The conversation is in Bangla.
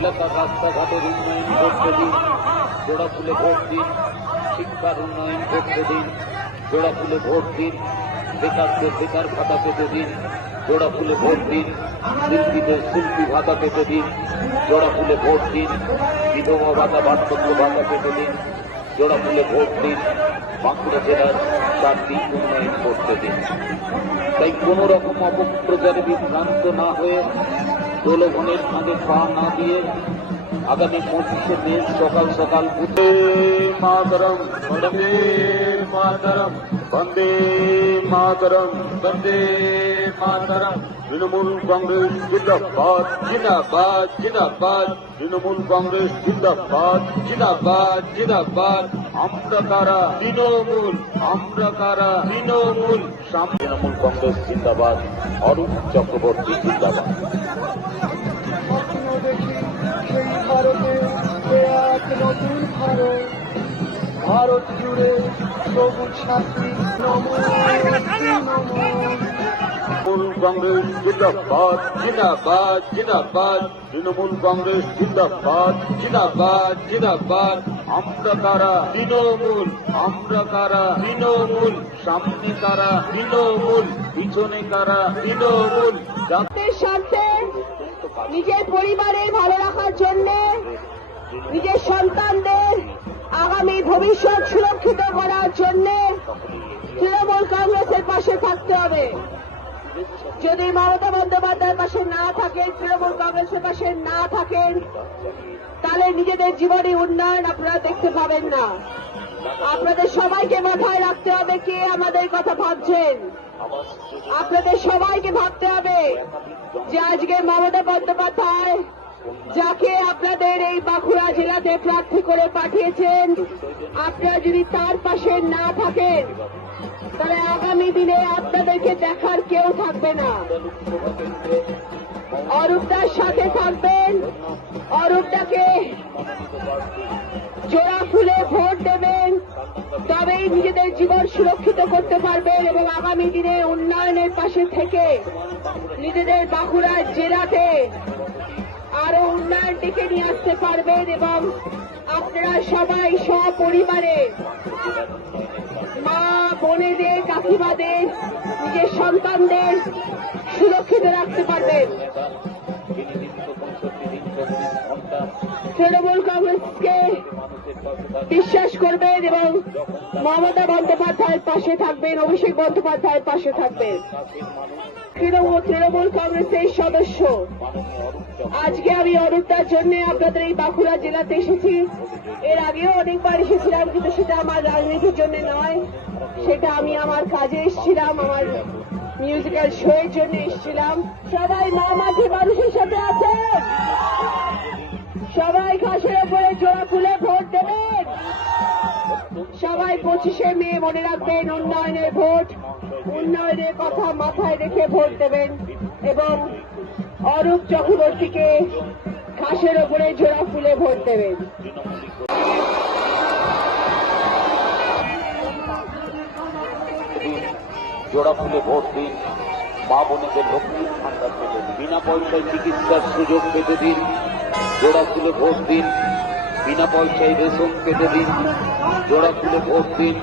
রাস্তাঘাটের উন্নয়ন করতে দিন জোড়া ফুলে ভোট দিন, শিক্ষার উন্নয়ন করতে দিন জোড়া ফুলে ভোট দিন, বেকারদের বেকার ভাতা পেতে দিন জোড়া ফুলে ভোট দিন শিল্পীদের শিল্পী ভাতা পেতে দিন জোড়া ফুলে ভোট দিন, বিধবা ভাতা, বার্ধক্য ভাতা পেতে দিন জোড়া ফুলে ভোট দিন, বাঁকুড়া জেলার চারটি উন্নয়ন করতে দিন তাই কোন রকম অপপ্রচারে বিভ্রান্ত না হয়ে প্রলোভনের ফাঁদে পা না দিয়ে আগামী পঁচিশে মে সকাল সকাল উঠে মাতরম মাতরম বন্দে মাতরম বন্দে মাতরম। তৃণমূল কংগ্রেস জিন্দাবাদ জিন্দাবাদ জিন্দাবাদ। তৃণমূল কংগ্রেস জিন্দাবাদ জিন্দাবাদ জিন্দাবাদ। আমরা কারা? তৃণমূল। আমরা কারা? তৃণমূল। তৃণমূল কংগ্রেস জিন্দাবাদ, অরূপ চক্রবর্তী জিন্দাবাদ। ভারত জুড়ে সবুজ শান্তি তৃণমূল কংগ্রেস জিন্দাবাদ জিন্দাবাদ জিন্দাবাদ। তৃণমূল কংগ্রেস জিন্দাবাদ জিন্দাবাদ জিন্দাবাদ। আমরা কারা? তৃণমূল। আমরা কারা? তৃণমূল। সামনে কারা? তৃণমূল। পিছনে কারা? তৃণমূল। স্বার্থে নিজের পরিবারের ভালো রাখার জন্য নিজের সন্তানদের আগামী ভবিষ্যৎ সুরক্ষিত করার জন্য তৃণমূল কংগ্রেসের পাশে থাকতে হবে। যদি মমতা বন্দ্যোপাধ্যায়ের পাশে না থাকেন, তৃণমূল কংগ্রেসের পাশে না থাকেন, তাহলে নিজেদের জীবনে উন্নয়ন আপনারা দেখতে পাবেন না। আপনাদের সবাইকে মাথায় রাখতে হবে কে আমাদের কথা ভাবছেন। আপনাদের সবাইকে ভাবতে হবে যে আজকে মমতা বন্দ্যোপাধ্যায় যাকে আপনাদের এই বাঁকুড়া জেলাতে প্রার্থী করে পাঠিয়েছেন, আপনারা যদি তার পাশে না থাকেন, তাহলে আগামী দিনে আপনাদেরকে দেখার কেউ থাকবে না। অরূপদার সাথে থাকবেন, অরূপদাকে জোড়া ফুলে ভোট দেবেন, তবেই নিজেদের জীবন সুরক্ষিত করতে পারবেন এবং আগামী দিনে উন্নয়নের পাশে থেকে নিজেদের বাঁকুড়া জেলাতে ডেকে নিয়ে আসতে পারবেন এবং আপনারা সবাই সপরিবারে মা, বোনেদের, কাকিমাদের, নিজের সন্তানদের সুরক্ষিত রাখতে পারবেন। তৃণমূল কংগ্রেসকে বিশ্বাস করবেন এবং মমতা বন্দ্যোপাধ্যায়ের পাশে থাকবেন, অভিষেক বন্দ্যোপাধ্যায়ের পাশে থাকবেন। তৃণমূল তৃণমূল কংগ্রেসের সদস্য। আজকে আমি অরূপটার জন্য আপনাদের এই বাঁকুড়া জেলাতে এসেছি। এর আগেও অনেকবার এসেছিলাম, কিন্তু সেটা আমার রাজনীতির জন্য নয়। সেটা আমি আমার কাজে এসেছিলাম, আমার মিউজিক্যাল শো এর জন্য এসেছিলাম। সবাই মা মাঝে মানুষের সাথে আছেন সবাই পঁচিশে মে মনে রাখবেন, উন্নয়নের ভোট, উন্নয়নের কথা মাথায় রেখে ভোট দেবেন এবং অরূপ চক্রবর্তীকে ঘাসের ওপরে জোড়া ফুলে ভোট দেবেন। জোড়া ফুলে ভোট দিন, মা বোনেদের লক্ষ্মীর ভান্ডার পেতে বিনা পয়সায় চিকিৎসার সুযোগ পেতে দিন জোড়া ফুলে ভোট দিন, বিনা পয়সায় রেশন পেতে দিন। জোড়া ভোট দিন